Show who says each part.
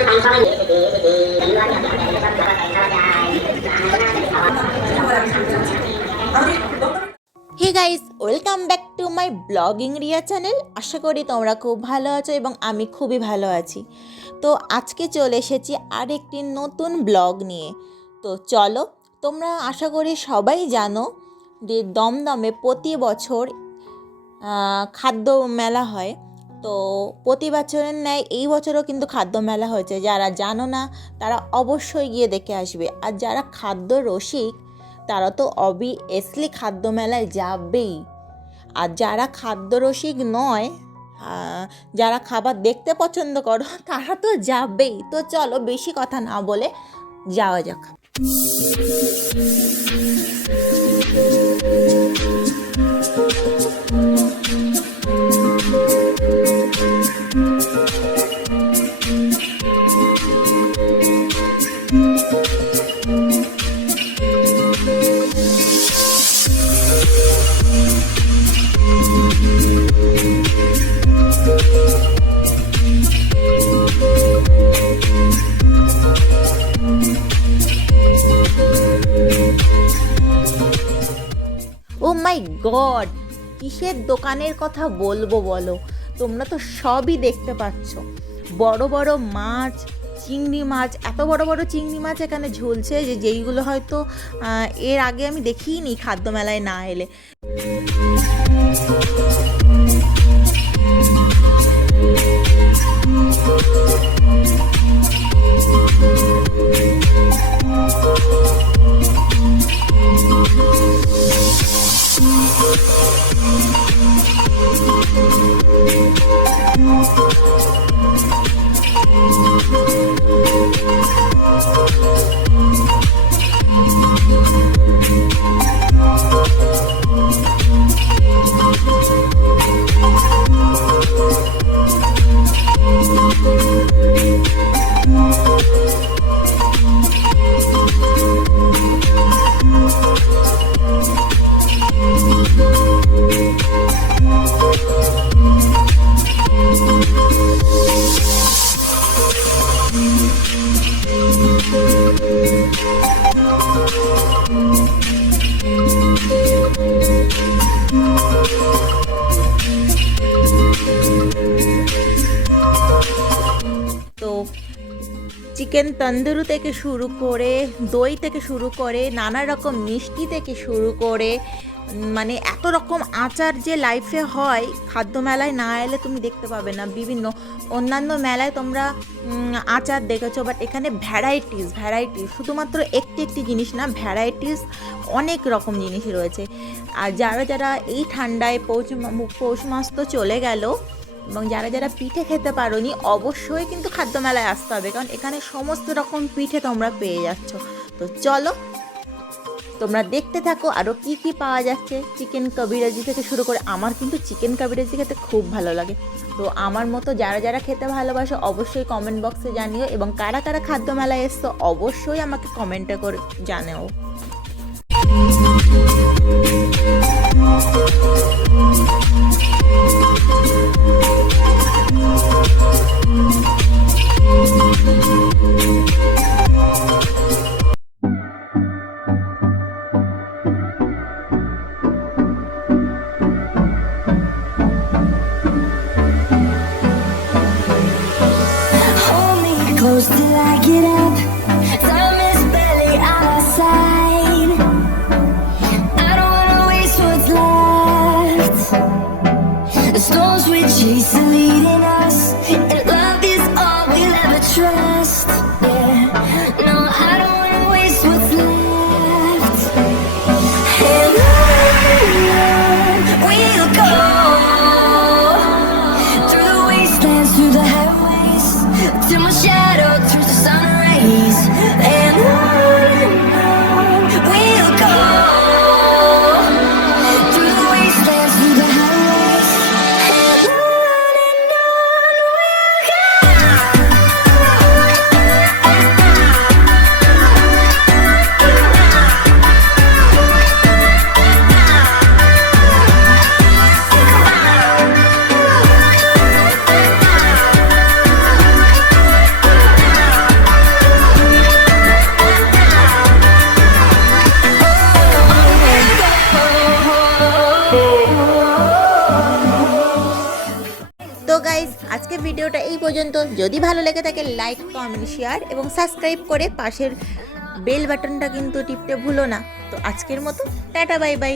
Speaker 1: Hey guys welcome back to my blogging Riya channel আশা করি তোমরা খুব ভালো আছো এবং আমি খুবই ভালো আছি। তো আজকে চলে এসেছি আরেকটি নতুন ব্লগ নিয়ে। তো চলো, তোমরা আশা করি সবাই জানো যে দমদমে প্রতি বছর খাদ্য মেলা হয়। তো প্রতি বছরের ন্যায় এই বছরও কিন্তু খাদ্য মেলা হয়েছে। যারা জানো না, তারা অবশ্যই গিয়ে দেখে আসবে। আর যারা খাদ্য রসিক, তারা তো অবভিয়াসলি খাদ্য মেলায় যাবেই। আর যারা খাদ্য রসিক নয় যারা খাবার দেখতে পছন্দ করো, তারা তো যাবেই। তো চলো বেশি কথা না বলে যাওয়া যাক। মাই গড কিসের দোকানের কথা বলব বলো? তোমরা তো সবই দেখতে পাচ্ছ। বড় বড় মাছ, চিংড়ি মাছ, এত বড় বড় চিংড়ি মাছ এখানে ঝুলছে যে যেইগুলো হয়তো এর আগে আমি দেখিনি খাদ্য মেলায় না এলে। তো চিকেন তন্দুরু থেকে শুরু করে, দই থেকে শুরু করে, নানা রকম মিষ্টি থেকে শুরু করে মানে এত রকম আচার যে লাইফে হয়, খাদ্য মেলায় না এলে তুমি দেখতে পাবে না। বিভিন্ন অন্যান্য মেলায় তোমরা আচার দেখেছ বাট এখানে ভ্যারাইটিস ভ্যারাইটিস শুধুমাত্র একটি একটি জিনিস না ভ্যারাইটিস অনেক রকম জিনিস রয়েছে। আর যারা যারা এই ঠান্ডায় পৌষ পৌষ মাস তো চলে গেল এবং যারা যারা পিঠে খেতে পারোনি, অবশ্যই কিন্তু খাদ্য মেলায় আসতে হবে। কারণ এখানে সমস্ত রকম পিঠে তোমরা পেয়ে যাচ্ছ। তো চলো, তোমরা দেখতে থাকো আরও কি কি পাওয়া যাচ্ছে। চিকেন কবিরাজি থেকে শুরু করে আমার কিন্তু চিকেন কবিরাজি খেতে খুব ভালো লাগে। তো আমার মতো যারা যারা খেতে ভালোবাসো, অবশ্যই কমেন্ট বক্সে জানিও এবং কারা কারা খাদ্য মেলায় এসছো, অবশ্যই আমাকে কমেন্টে করে জানাও।
Speaker 2: Hold Time is barely. I don't wanna waste what's left. The storms we chase are leading
Speaker 1: আজকের ভিডিওটা এই পর্যন্ত। যদি ভালো লেগে থাকে লাইক কমেন্ট শেয়ার এবং সাবস্ক্রাইব করে পাশের বেল বাটনটা কিন্তু টিপতে ভুলো না। তো আজকের মতো, টাটা বাই বাই